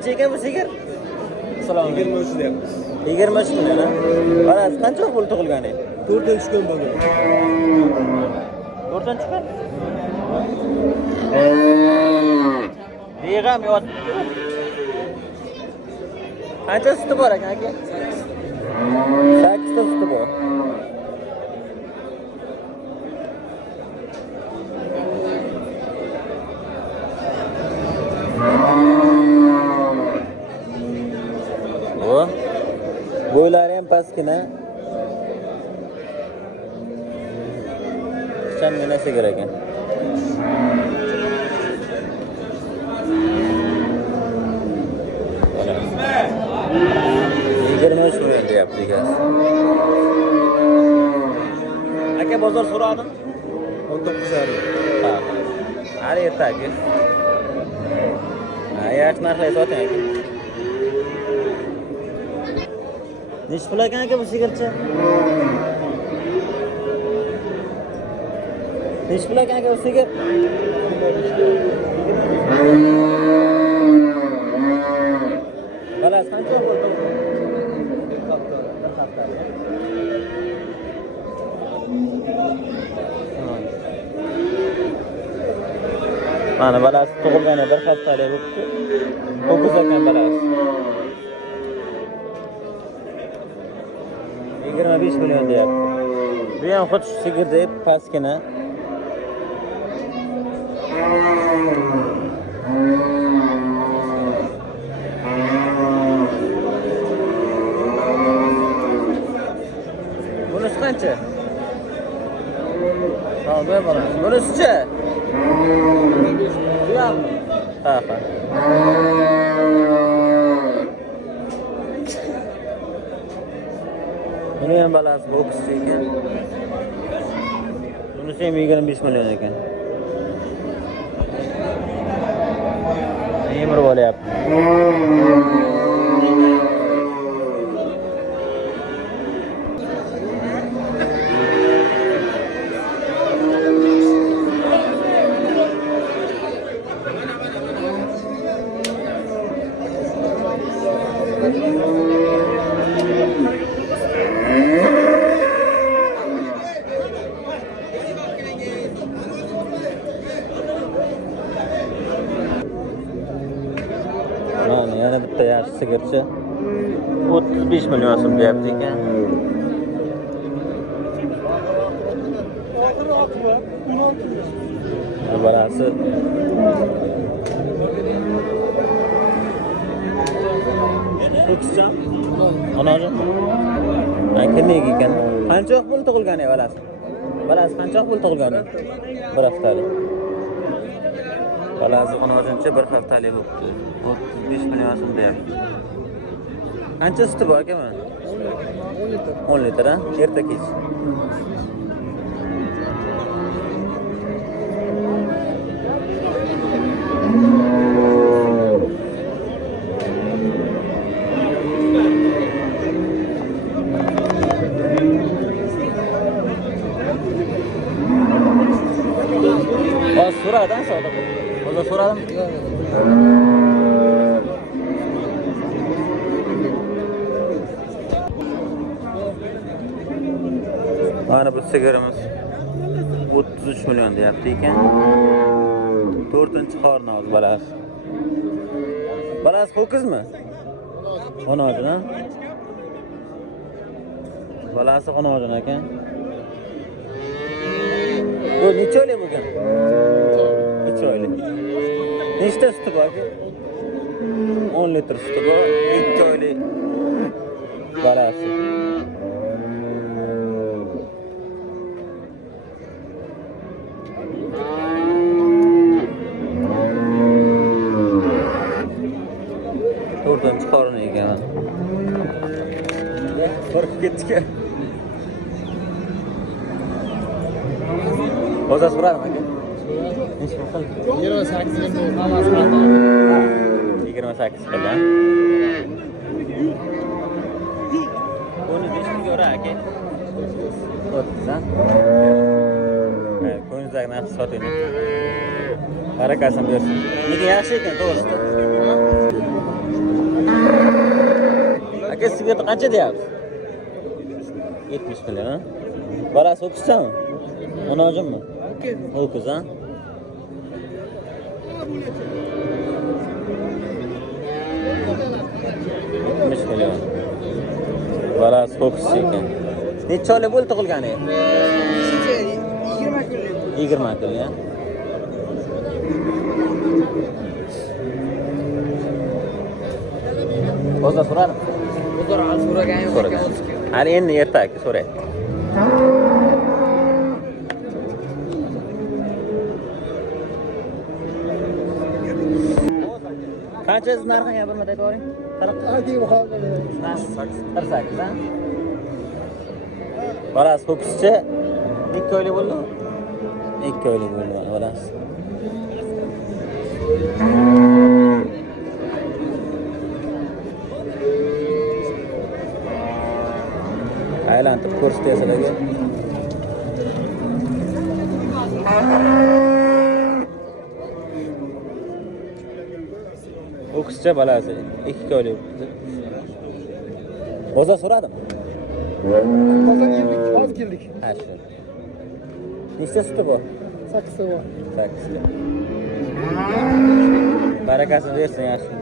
Qancha ekan bu sigir? Assalomu alaykum. 23 deyapmiz. 23 million ha? Qarasi qancha bo'ldi tug'ilgani? 4-chi kun bo'ldi. 4-chi kun? Beg'am yotibdi. Qancha suti bor ekan aka? 8 ta suti bor. Bo'ylari ham pastgina. Kichkina sigir ekan. Yigirma 23 million deyapti ekan. Aka bozor so'radim. 19,5. Ha. Hali ertagi. Yaxshi narxlar soting aka. Nechi pul ekan aka bu sigircha? Nechi pul ekan aka bu sigir? Balas qancha bo'ldi? Bir hafta. Mana balas tug'ilgani bir haftalik bo'libdi. Ho'kiz ekan balas. 25 million deyapti. Bu ham xuddi shu sigirdek pastgina. Bunisi qancha? Ha, bu ham. Bunisi-chi? Bu ham. Ha. Buni ham balasi boks ekan. Bunisi ham 25 million ekan. Emir bo'lyapti. Yana bitta yaxshi sigircha 35 million so'm deyapti ekan. Balasi O'tisham. Onajon. Kimniki ekan? Qancha vaqt bo'ldi tug'ilgani balasi? Balasi qancha vaqt bo'ldi tug'ilgani? Bir haftalik. Balasi onajoncha bir haftalik bo'libdi. 35 million so'm deyapti. Qancha suti bor aka mana? 10 litr ha? Erta kech. So'radan sodiq. O'zi so'radim. Mana bu sigirimiz 33 million deyapti ekan. 4-qorni o'zi balasi. Balasi ho'kizmi? Onajon ha? Balasi onajon ekan. Bu necha oylik bo'lgan? 3 oylik. Nechta suti bor aka? 10 litr suti bor, 2 oylik balasi. To'rtinchi qorni ekan. Qo'rqib ketdik. O'zi so'radim aka. Necha pul? 28 ming hammasi qildi. 28 qildi. Qo'yni 5 mingga ura aka. 30 ha. Qo'ynizdagi narx soting. Barakasini bersin. Nega yaxshi ekan to'g'risida? Aka sigirni qancha deyapsiz? 70 million ha? Bolasi o'qishchami? Onojimmi? O'qiz ha? Million. Bolasi o'qishchi ekan. Necha oylik bo'ldi tug'ilgani? 20 kunlik ha? O'zda so'radim. So'ragan yo'q. Hali endi erta so'raydi. Qancha narxi ya bir marta aytavering? 48 ha? Bolasi ho'kizchi 2 oylik bo'ldi. 2 oylik bo'ldi bolasi. Aylantirib ko'rsataysan aka. O'qishcha bolasi 2 oylik. O'za so'radim. Hozir keldik. Ha shu. Nechta suti bor? 8 ta bor. 8 ta. Barakasini bersin yaxshi.